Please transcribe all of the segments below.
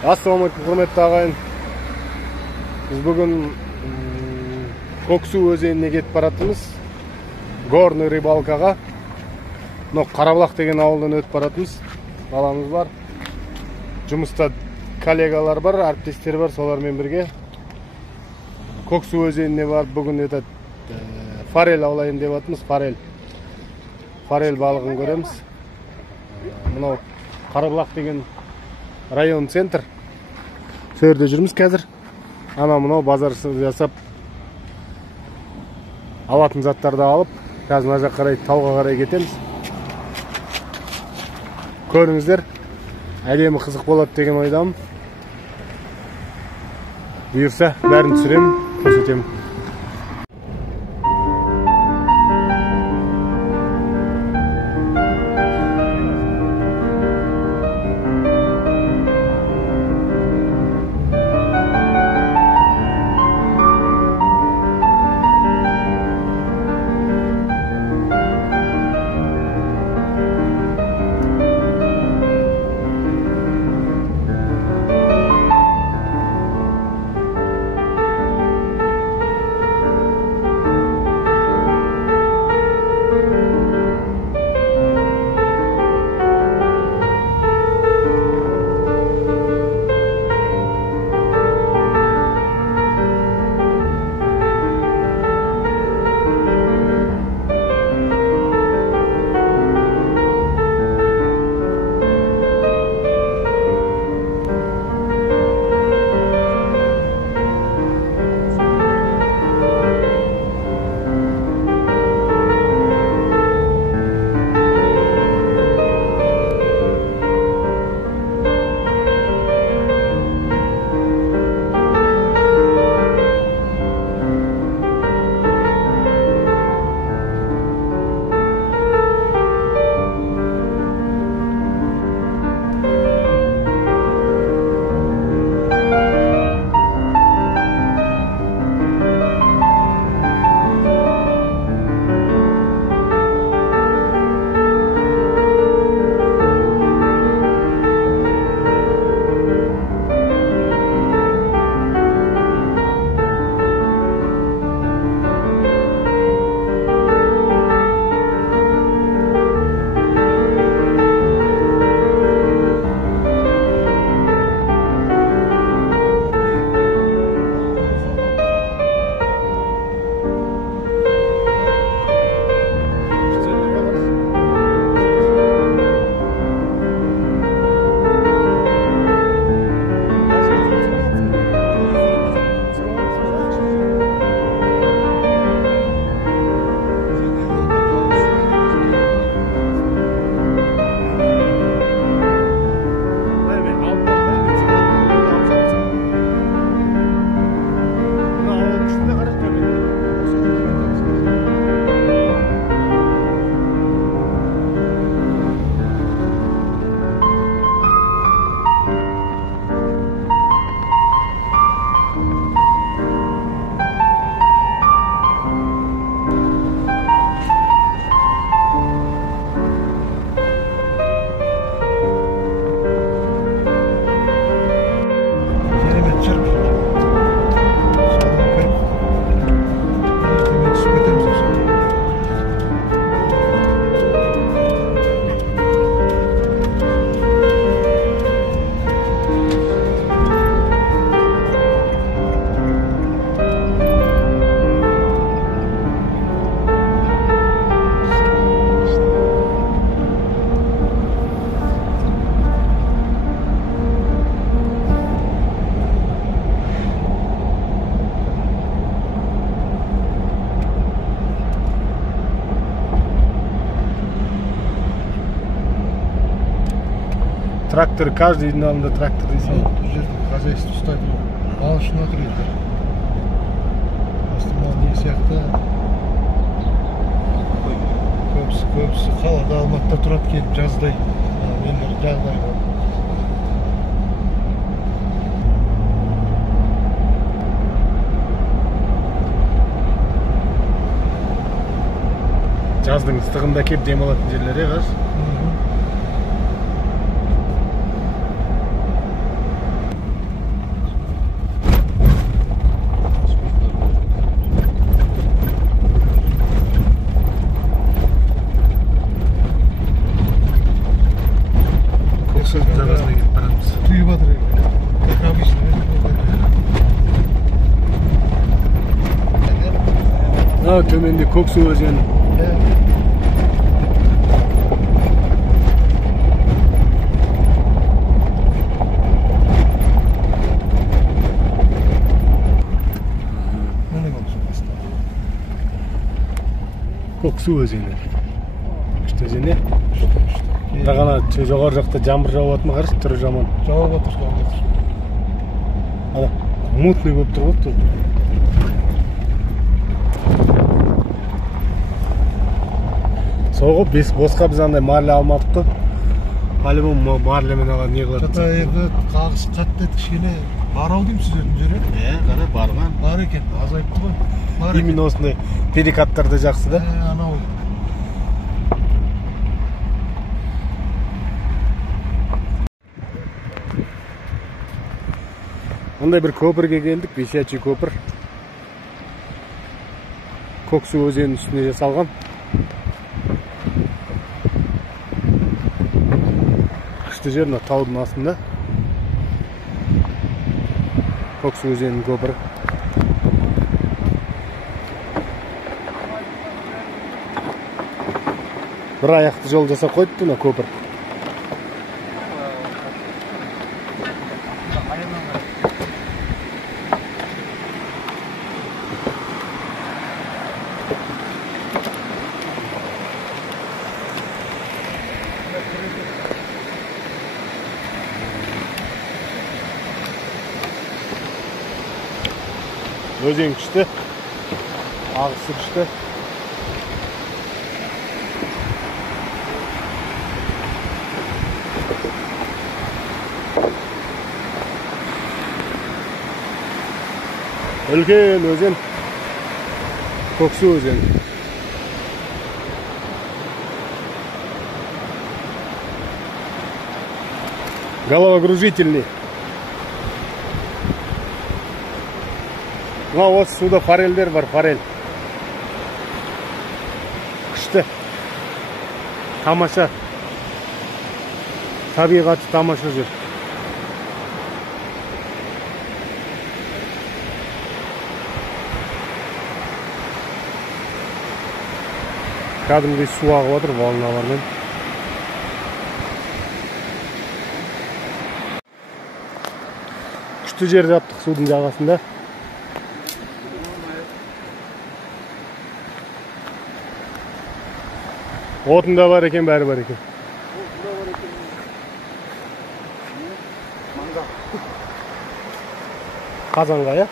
Assalamualaikum, құрметті ағайын. Біз бүгін Көксу өзеніне кетіп баратырмыз. Горный рыбалкаға. Қарабұлақ деген ауылдан өтіп баратырмыз. Баламыз бар. Жұмыста коллегалар бар, әріптестер бар, солармен бірге. Көксу өзеніне барып бүгін форель аулайын деп жатырмыз. Форель балығын көреміз. Мынау Қарабұлақ деген район центр. Сөрде жүрміз қазір. Ана мынау базар жасап, алатын заттарды алып, қазір мына жаққа қарай тауға қарай кетеміз. Көріңіздер, әдемі қызық болады деген ойдамын. Бұйырса, бәрін түсіремін, көрсетемін. Трактор, каждый үйдің алдында трактор дейсің. Бұл жерде хозяйство ұстайды. Мал үшін отыр елдер. Мал не сияқты. Көбісі қалада Алматыда тұрады келіп жаздай. Елдер жағдай бар. Жаздың ыстығында келіп демалатын жерлер қазір. Дагы төмөндө Көксу өзөнү. Көксу өзені. Күшті өзен, е? Бірақ ана жоғары жақта жаңбыр жауып жатыр ма, қарашы, түрі жаман. Жауып отыр. Ана мутный болып тұр ғой. Соғы босқа біз андай марле алмадық қой. По-любому марлемен алған не қылады? Жата енді қағыс қатты кішкене бар ау деймін сіздердің жері. Қара барған. Бар екен, азайыпты ғой. Именно осындай перекаттарда жақсы да. Анау. Мындай бір көпірге келдік, висячий көпір. Көксу өзенінің үстіне жасалған. Күшті жер мына таудың астында. Көксу өзенінің көпірі. Bir аяқты жол жасап қойыпты мына көпір. Өзен күшті, ағысы күшті. Үлкен өзен, Көксу өзені. Головокружительный. Мына осы суда форельдер бар, форель. Күшті. Тамаша. Табиғаты тамаша жер. Кәдімгідей су ағып отыр волналармен. Күшті жер таптық судың жағасында. Отында бар екен, бәрі бар екен. Қазанға, я?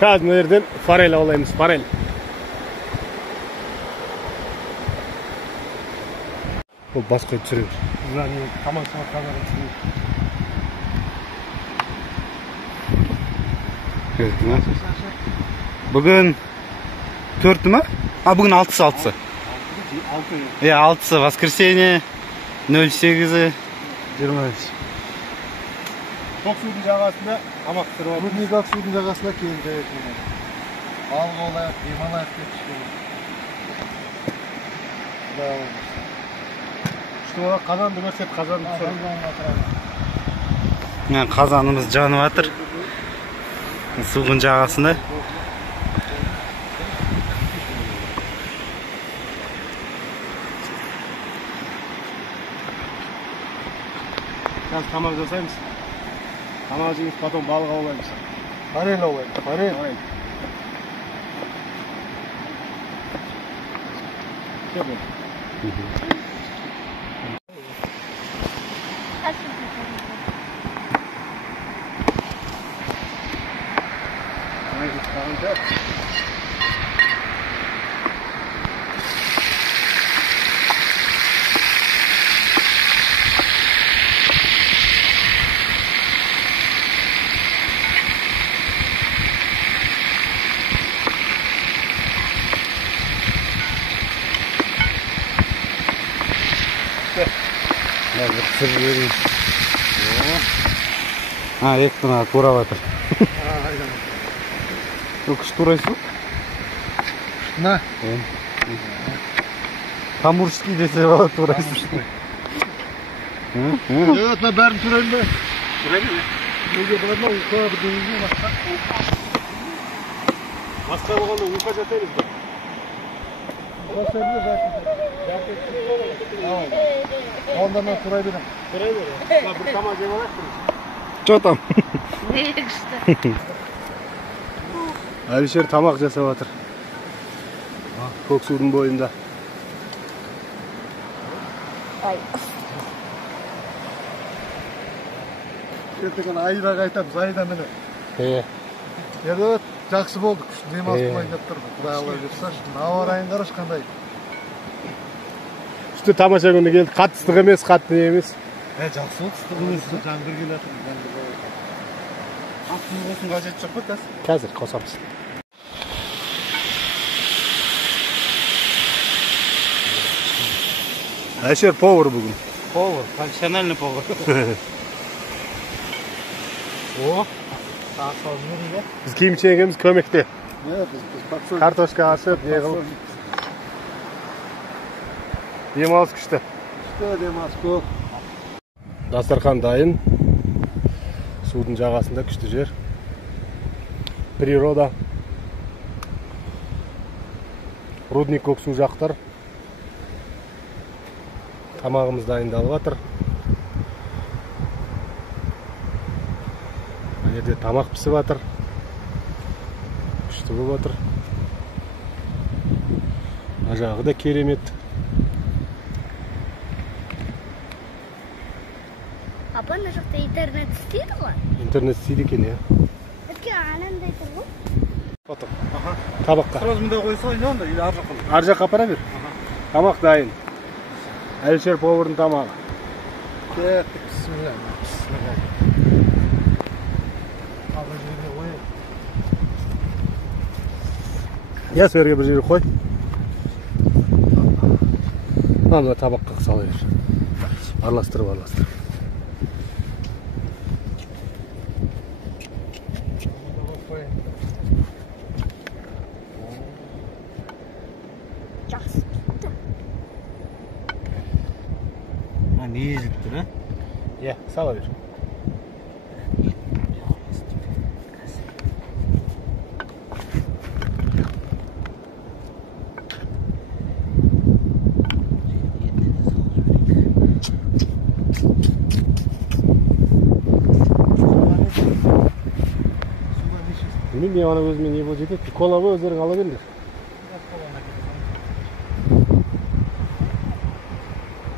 Қазір мына жерден форель аулаймыз, форель. Бұл басқа түсіреміз. Тамаша қазір Бүгін 4 ма? Бүгін 6-сы. Иә, 6-сы, воскресенье, 08-і, 23. Көксудың жағасында тамақ тұрып отыр. Бүгін Көксудың жағасына келді. Балық олайық, демалайық деп Күшті қазанды көрсет, қазанды түсіріп. Қазанымыз жанып жатыр. Судың жағасында. Қазір тамақ жасаймыз. Тамақ жейміз, потом балық аулаймыз. Форель аулаймыз, форель. Ектің турап жатыр. Күшті турайсың? На. Тамурский десе бала турайсың. Мына бәрін турайын ба? Неге бұларына ұйқыға бір деңізіне басқа? Hasta болғанда ұйқы жатайыз ба? Басарында Ondan ben turayı bilim. Тұрай бер. Bir тамақ жеп алайықшы. Что там? Әлішер тамақ жасап жатыр. Көксудың бойында. Ертең айда қайтамыз, айда міне. Енді жақсы болдық, демалыс болайын деп тұрды. Құдай алла берсін. Ауа райын қарашы қандай. Үсті тамаша күні келді. Қатты ыстық емес, қатты не емес. Жақсы болды, ыстық емес. Жаңбыр келеді. Астың болсын қажет жоқ па қазір? Қазір қосамыз. Әлішер повар бүгін. Повар, профессиональный повар. О, сağ nereye? Біз киім шегеміз көмекте. Ne, biz baksana. Картошка ашып, не қылып. Демалыс күшті. İşte demaz bu. Дастархан дайын. Судың жағасында күшті жер. Природа. Рудник көксу жақтар. Тамағымыз дайындалып жатыр. Мына жерде тамақ пісіп жатыр. Күшті болып жатыр. Мына жағы да керемет. Апа, мына жақта интернет істейді ғой? Интернет істейді екен, иә. Бізге анандай тұр ғой? Фото. Табаққа. Сразу мында қоя салайын онда, или ар жаққа? Ар жаққа апара бер. Тамақ дайын. Әлішер повардың тамағы. Kettik, bismillah. Bismillah. Abi жерге қойайық. Я сөрге бір жерге қой. Мына табаққа сала бер. Араластырып. Жақсы кетті. Не езіліп тұр, а? Иә, сала бер. Білмеймін, мен ана өзіме не болып жетеді. Кола ғой, өздерің ала беріңдер.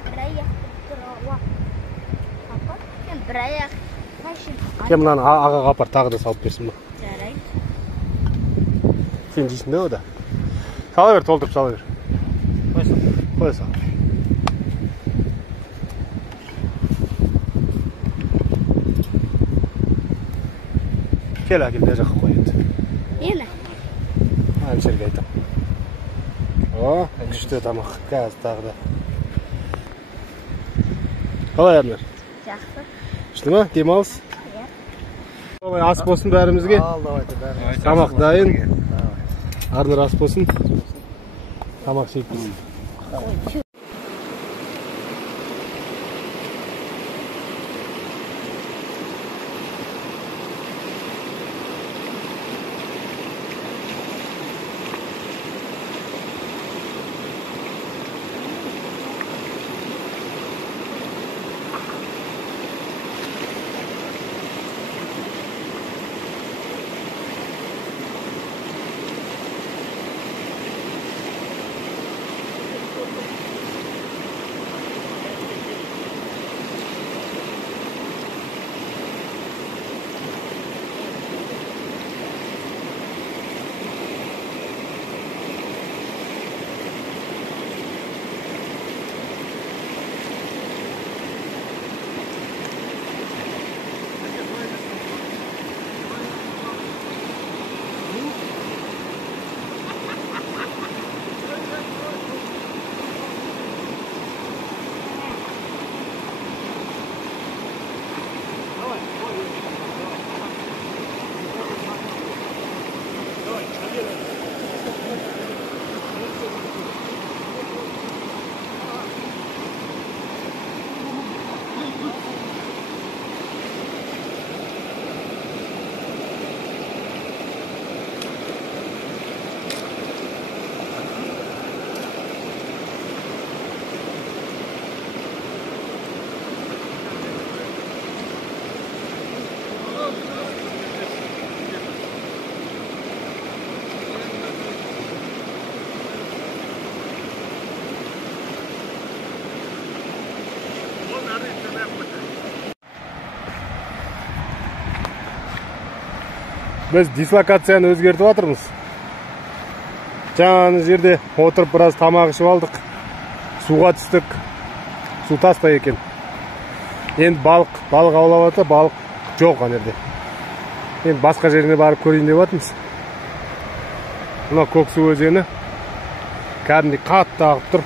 Бір аяқ тұра. Апа, сен бір аяқ. Кем мынаны ағаға апар, тағы да салып берсін ба. Жарайды. Сен жейсің да ода. Сала бер, толтырып сала бер. Қоя сал. Кел әкел, бер жаққа қой енді. Ені? Әлішерге айтам. О, күшті тамақ. Қазір тағы да. Қалай Арнер? Жақсы. Күшті ма? Демалыс? Иә. Ас болсын бәрімізге. Al davaydı ben. Тамақ дайын. Арнер ас болсын. Тамақ жеп біз. Biz дислокацияны өзгертіп жатырмыз. Жаңа жерде отырып біраз тамақ ішіп алдық. Суға түстік. Су тастай екен. Енді балық аулап жатыр, балық жоқ ана жерде. Енді басқа жеріне барып көрейін деп жатырмыз. Мына Көксу өзені кәдімгідей қатты ағып тұр.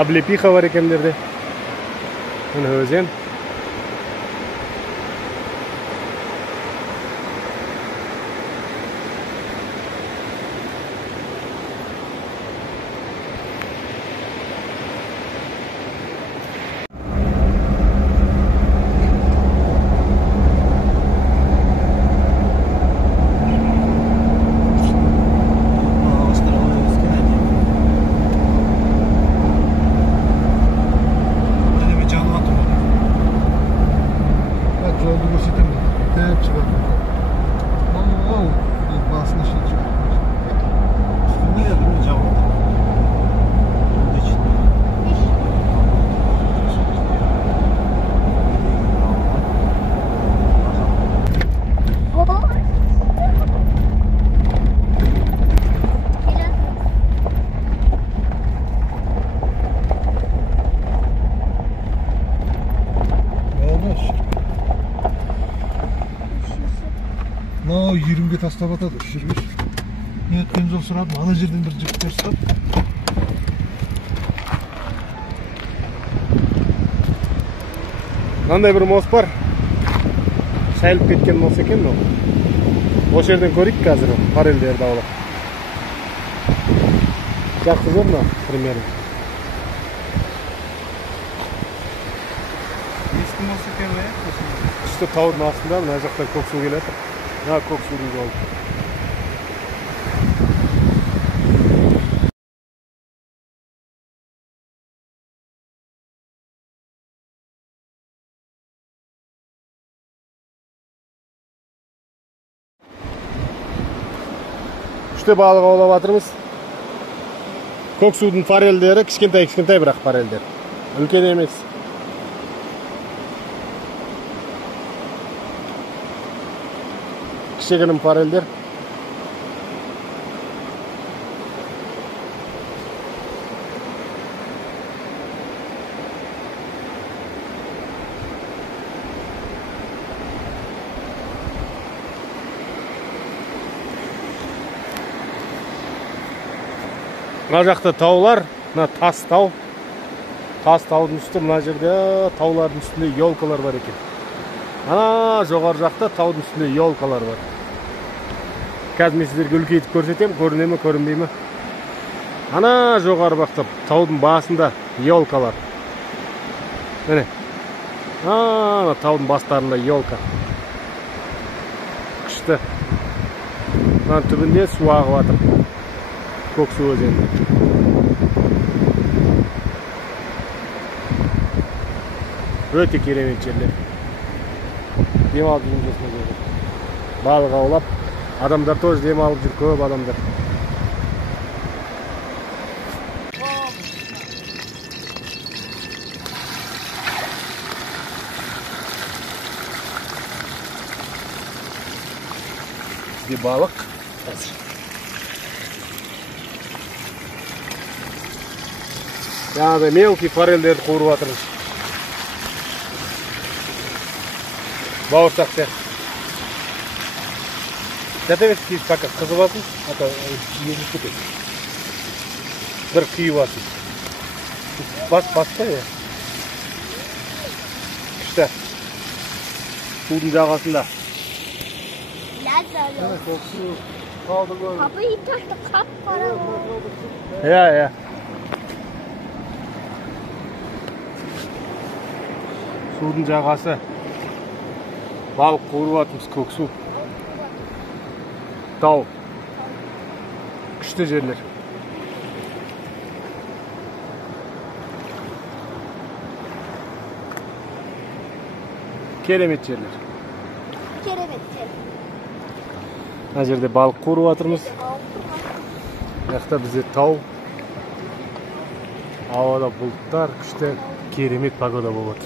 Облепиха var ekemlerde. Mına özен. Жолды көрсетемін. Тәп шығады. Оу, басына шет шығады. Üstünde ya bir cam var. Onun içinde. Olmuş. Мынау иірімге тастап атады, жүргіш. Мен өткен жол сұрадым, ана жерден бір жігіттер ұстап. Мынандай бір мост бар. Шайылып кеткен мост екен ол. Осы жерден көрейік қазір парельдерді аулап. Жақсы жер мына примерно. Eski mosu kemre. Üstte taudun астында мына жақтан Көксу келе жатыр. Мына Көксудың жолы. Үште балық аулап жатырмыз. Көксудың форельдері кішкентай бірақ форельдер. Үлкен емес. Кішігірім форельдер. Мына жақта таулар, мына тас тау. Тас таудың үсті, мына жерде таулардың үстінде елкалар бар екен. Ана жоғары жақта таудың үстінде елкалар бар. Қазір мен сіздерге үлкейтіп көрсетем, көріне ме, көрінбей ме? Ана жоғары бақтап таудың басында елкалар. Міне. Ана таудың бастарында елка. Күшті. Мына түбінде су ағып жатыр. Көксу өзені. Өте керемет жерлер. Демалып жүрген жерде. Балық аулап, адамдар тоже демалып жүр, көп адамдар. Bizde balık hazır. Yani mevki farelleri korup atırız. Bağırsakta. Zaten siz fakat kızı basın, hatta yüzü köpek. Bir kıyı basın. Basta ya. İşte. Sudun жағасында. Evet, Көксу kaldı böyle. Kapıyı taktı, kap para var. Ya. Судың жағасы. Балық қуырып жатырмыз, Көксу. Тау. Күшті жерлер. Керемет жерлер. Керемет жер. Мына жерде балык кууруп атырмыз. Бuyakta bizde tau. Havada bulutlar, kışta керемет погода болот.